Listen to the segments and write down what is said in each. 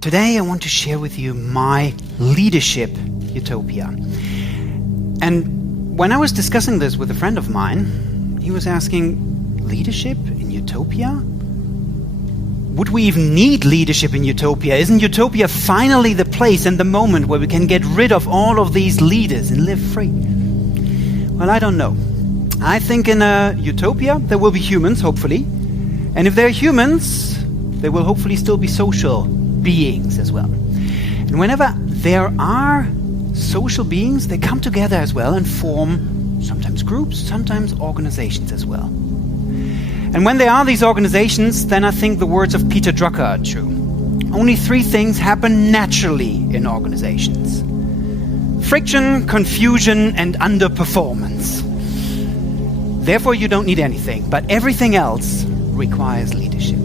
Today I want to share with you my leadership utopia. And when I was discussing this with a friend of mine, he was asking, leadership in utopia? Would we even need leadership in utopia? Isn't utopia finally the place and the moment where we can get rid of all of these leaders and live free? Well, I don't know. I think in a utopia there will be humans, hopefully. And if they're humans, there will hopefully still be social beings as well. And whenever there are social beings, they come together as well and form sometimes groups, sometimes organizations as well. And when there are these organizations, then I think the words of Peter Drucker are true. Only 3 things happen naturally in organizations: friction, confusion, and underperformance. Therefore, you don't need anything, but everything else requires leadership.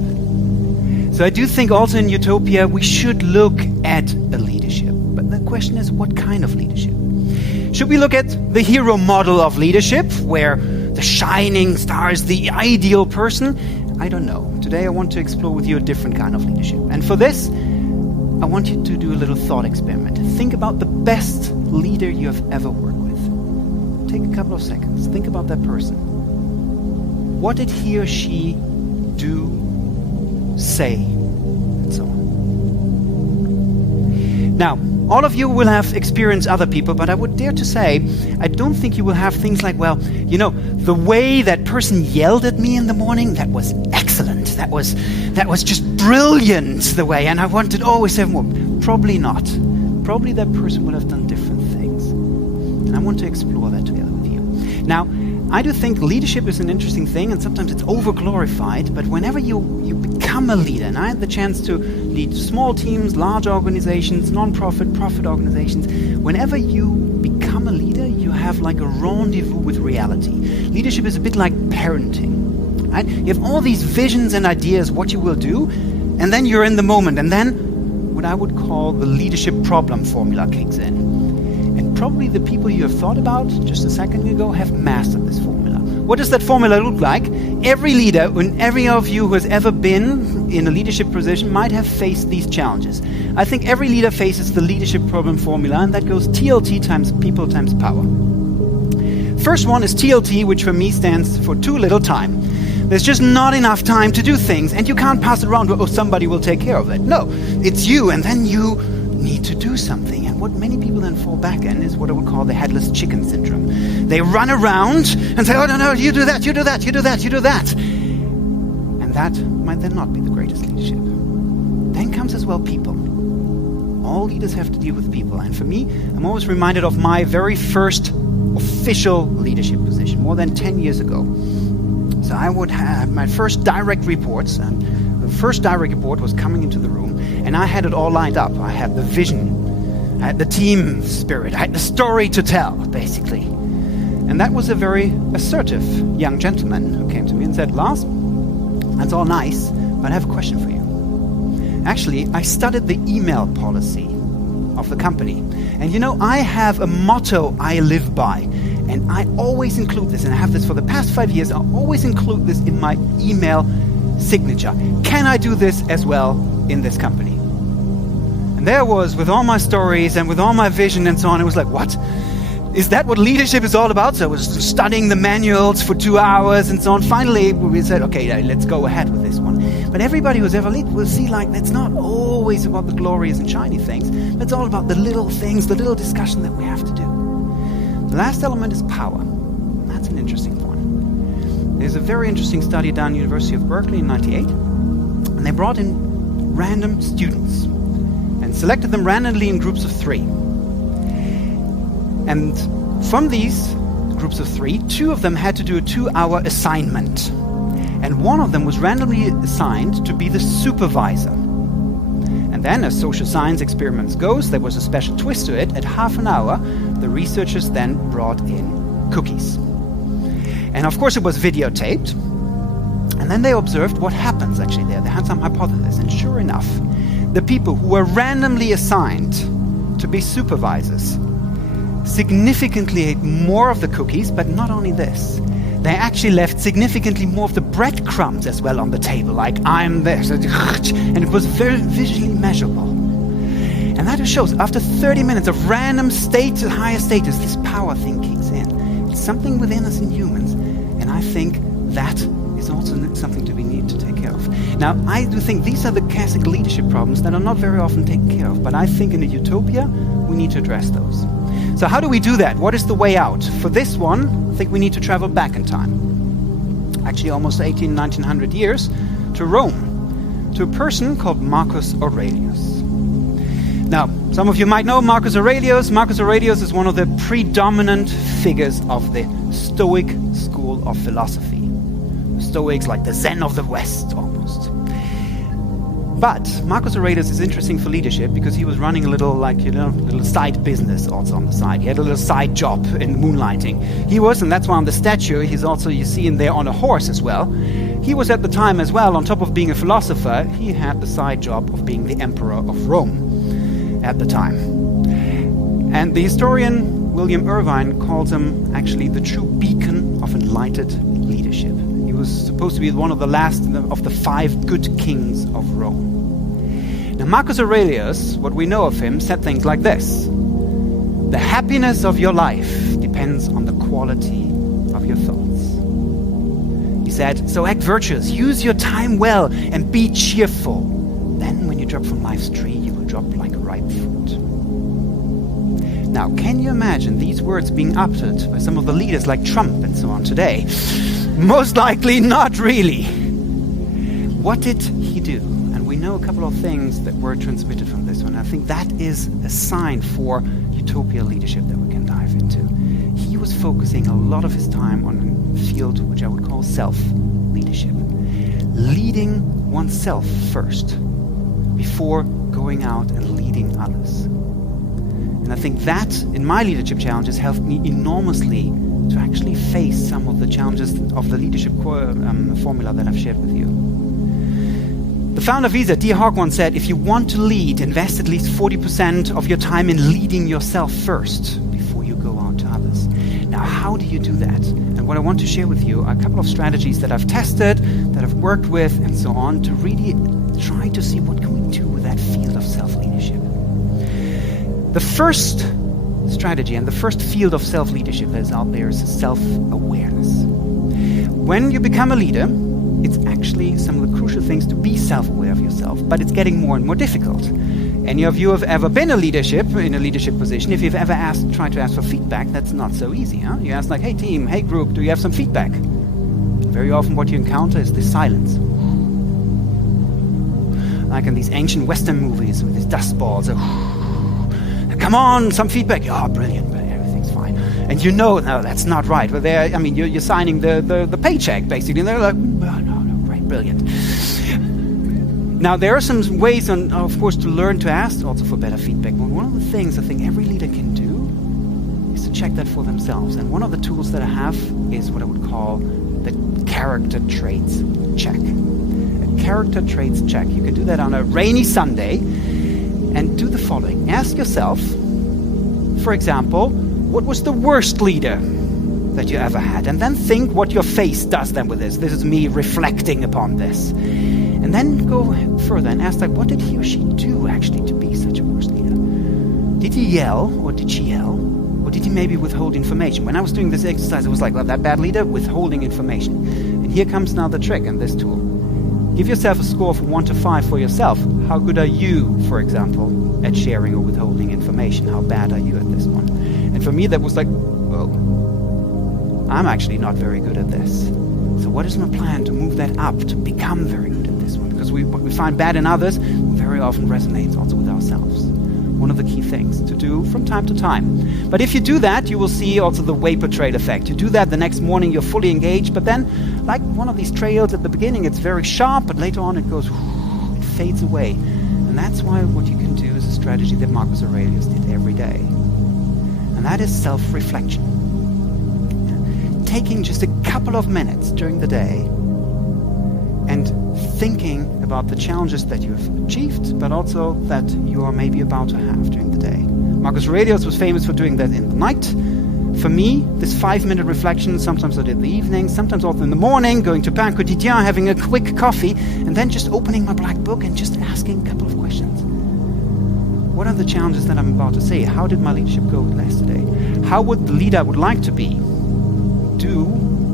So I do think also in utopia we should look at a leadership. But the question is, what kind of leadership? Should we look at the hero model of leadership, where the shining star is the ideal person? I don't know. Today I want to explore with you a different kind of leadership. And for this, I want you to do a little thought experiment. Think about the best leader you have ever worked with. Take a couple of seconds. Think about that person. What did he or she do, say, and so on? Now, all of you will have experienced other people, but I would dare to say, I don't think you will have things like, well, you know, the way that person yelled at me in the morning, that was excellent. That was just brilliant, the way, and I wanted always to have more. Probably not. Probably that person would have done different things. And I want to explore that together with you. Now, I do think leadership is an interesting thing, and sometimes it's over-glorified, but whenever you become a leader, and I had the chance to lead small teams, large organizations, non-profit, profit organizations, whenever you become a leader, you have like a rendezvous with reality. Leadership is a bit like parenting, right? You have all these visions and ideas what you will do, and then you're in the moment, and then what I would call the leadership problem formula kicks in. Probably the people you have thought about just a second ago have mastered this formula. What does that formula look like? Every leader and every of you who has ever been in a leadership position might have faced these challenges. I think every leader faces the leadership problem formula, and that goes TLT times people times power. First one is TLT, which for me stands for too little time. There's just not enough time to do things, and you can't pass it around, oh, somebody will take care of it. No, it's you, and then you need to do something. And what many people then fall back in is what I would call the headless chicken syndrome. They run around and say, oh, no, you do that, you do that, you do that, you do that. And that might then not be the greatest leadership. Then comes as well people. All leaders have to deal with people. And for me, I'm always reminded of my very first official leadership position, more than 10 years ago. So I would have my first direct reports, and the first direct report was coming into the room, and I had it all lined up. I had the vision, I had the team spirit, I had the story to tell, basically. And that was a very assertive young gentleman who came to me and said, Lars, that's all nice, but I have a question for you. Actually, I studied the email policy of the company. And you know, I have a motto I live by, and I always include this, and I have this for the past 5 years, I always include this in my email signature. Can I do this as well in this company? And there was, with all my stories and with all my vision and so on, it was like, what? Is that what leadership is all about? So I was studying the manuals for 2 hours and so on. Finally, we said, okay, let's go ahead with this one. But everybody who's ever lead will see, like, it's not always about the glorious and shiny things. It's all about the little things, the little discussion that we have to do. The last element is power. That's an interesting one. There's a very interesting study done at University of Berkeley in '98, and they brought in random students and selected them randomly in groups of 3. And from these groups of 3, 2 of them had to do a 2-hour assignment. And one of them was randomly assigned to be the supervisor. And then, as social science experiments goes, there was a special twist to it. At half an hour, the researchers then brought in cookies. And of course it was videotaped. And then they observed what happens actually there. They had some hypothesis. And sure enough, the people who were randomly assigned to be supervisors significantly ate more of the cookies, but not only this. They actually left significantly more of the breadcrumbs as well on the table, like I'm this, and it was very visually measurable. And that just shows, after 30 minutes of random higher status, this power thing kicks in. It's something within us in humans, and I think that is also something we need to take care of. Now, I do think these are the classic leadership problems that are not very often taken care of, but I think in a utopia, we need to address those. So how do we do that? What is the way out? For this one, I think we need to travel back in time. Actually, almost 1900 years, to Rome, to a person called Marcus Aurelius. Now, some of you might know Marcus Aurelius. Marcus Aurelius is one of the predominant figures of the Stoic school of philosophy. The Stoics, like the Zen of the West, almost. But Marcus Aurelius is interesting for leadership because he was running a little side business also on the side. He had a little side job in moonlighting. He was, and that's why on the statue, he's also, you see him there on a horse as well. He was at the time as well, on top of being a philosopher, he had the side job of being the emperor of Rome at the time. And the historian William Irvine calls him actually the true beacon of enlightened leadership. He was supposed to be one of the last of the 5 good kings of Rome. Now, Marcus Aurelius, what we know of him, said things like this: the happiness of your life depends on the quality of your thoughts. He said, so act virtuous, use your time well, and be cheerful. Then when you drop from life's tree, you will drop like a ripe fruit. Now, can you imagine these words being uttered by some of the leaders like Trump and so on today? Most likely not really. What did he do? And we know a couple of things that were transmitted from this one. I think that is a sign for utopia leadership that we can dive into. He was focusing a lot of his time on a field which I would call self-leadership. Leading oneself first before going out and leading others. And I think that, in my leadership challenges, helped me enormously to actually face some of the challenges of the leadership formula that I've shared with you. The founder of Visa, D. Hawk, once said, if you want to lead, invest at least 40% of your time in leading yourself first before you go out to others. Now, how do you do that? And what I want to share with you are a couple of strategies that I've tested, that I've worked with, and so on, to really try to see what can we do with that field of self-leadership. The first strategy and the first field of self-leadership that is out there is self-awareness. When you become a leader, it's actually some of the crucial things to be self-aware of yourself, but it's getting more and more difficult. Any of you have ever been in a leadership position, if you've ever tried to ask for feedback, that's not so easy, huh? You ask like, hey team, hey group, do you have some feedback? Very often what you encounter is this silence. Like in these ancient Western movies with these dust balls. Come on, some feedback. Oh, brilliant, but everything's fine. And you know, no, that's not right. But you're signing the paycheck, basically. And they're like, oh, no, great, brilliant. Now, there are some ways, of course, to learn to ask also for better feedback. But one of the things I think every leader can do is to check that for themselves. And one of the tools that I have is what I would call the character traits check. A character traits check. You can do that on a rainy Sunday. And do the following. Ask yourself, for example, what was the worst leader that you ever had? And then think what your face does then with this. This is me reflecting upon this. And then go further and ask, like, what did he or she do actually to be such a worst leader? Did he yell or did she yell? Or did he maybe withhold information? When I was doing this exercise, it was like, well, that bad leader withholding information. And here comes now the trick in this tool. Give yourself a score from 1 to 5 for yourself. How good are you, for example, at sharing or withholding information? How bad are you at this one? And for me, that was like, well, I'm actually not very good at this. So what is my plan to move that up, to become very good at this one? Because what we find bad in others very often resonates also with ourselves. One of the key things to do from time to time. But if you do that, you will see also the vapor trail effect. You do that the next morning, you're fully engaged, but then, like one of these trails at the beginning, it's very sharp, but later on it goes, it fades away. And that's why what you can do is a strategy that Marcus Aurelius did every day. And that is self-reflection. Taking just a couple of minutes during the day and thinking about the challenges that you have achieved, but also that you are maybe about to have during the day. Marcus Aurelius was famous for doing that in the night. For me, this 5-minute reflection, sometimes I did in the evening, sometimes also in the morning, going to Pain Quotidien, having a quick coffee, and then just opening my black book and just asking a couple of questions. What are the challenges that I'm about to say? How did my leadership go yesterday? How would the leader I would like to be do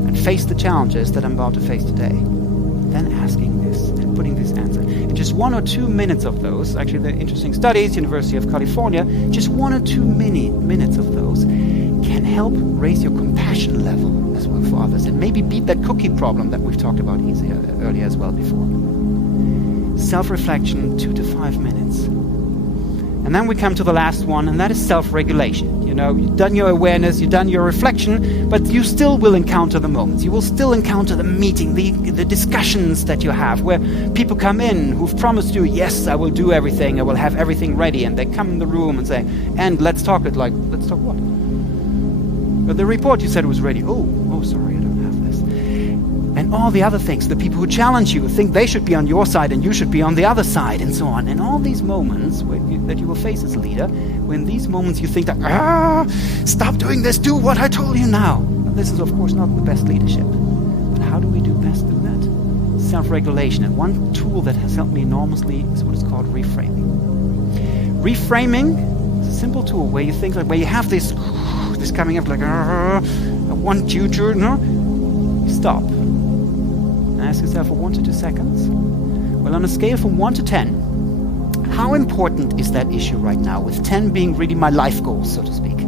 and face the challenges that I'm about to face today? Then asking this and putting this answer. And just 1 or 2 minutes of those, actually the interesting studies, University of California, just 1 or 2 minutes of those can help raise your compassion level as well for others and maybe beat that cookie problem that we've talked about earlier as well before. Self-reflection, 2 to 5 minutes. And then we come to the last one, and that is self-regulation. You know, you've done your awareness, you've done your reflection, but you still will encounter the moments. You will still encounter the meeting, the discussions that you have, where people come in who've promised you, yes, I will do everything, I will have everything ready, and they come in the room and say, and let's talk it, like, let's talk what? But the report you said was ready. Oh, sorry, I don't have this. And all the other things, the people who challenge you think they should be on your side and you should be on the other side, and so on. And all these moments that you will face as a leader, when these moments you think that, stop doing this, do what I told you now. But this is, of course, not the best leadership. But how do we do best do that? Self-regulation. And one tool that has helped me enormously is what is called reframing. Reframing is a simple tool where you think, like, where you have this coming up, like, I want you to, you stop. Ask yourself for 1 to 2 seconds. Well, on a scale from 1 to 10, how important is that issue right now? With 10 being really my life goal, so to speak.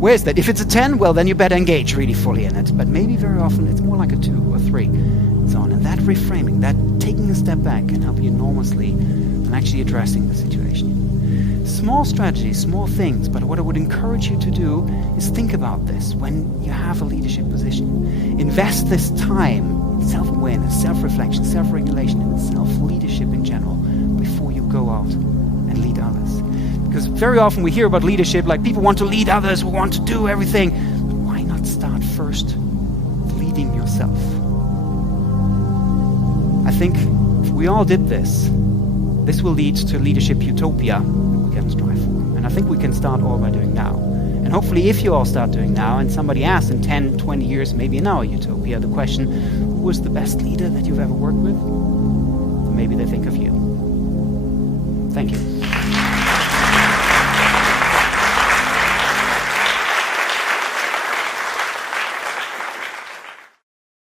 Where is that? If it's a 10, well, then you better engage really fully in it. But maybe very often it's more like a 2 or 3, and so on. And that reframing, that taking a step back can help you enormously in actually addressing the situation. Small strategies, small things, but what I would encourage you to do is think about this when you have a leadership position. Invest this time self-awareness, self-reflection, self-regulation, and self-leadership in general before you go out and lead others. Because very often we hear about leadership, like people want to lead others, we want to do everything. But why not start first leading yourself? I think if we all did this, this will lead to leadership utopia that we can strive for. And I think we can start all by doing now. And hopefully if you all start doing now, and somebody asks in 10, 20 years, maybe in our utopia, the question, who was the best leader that you've ever worked with? Maybe they think of you. Thank you.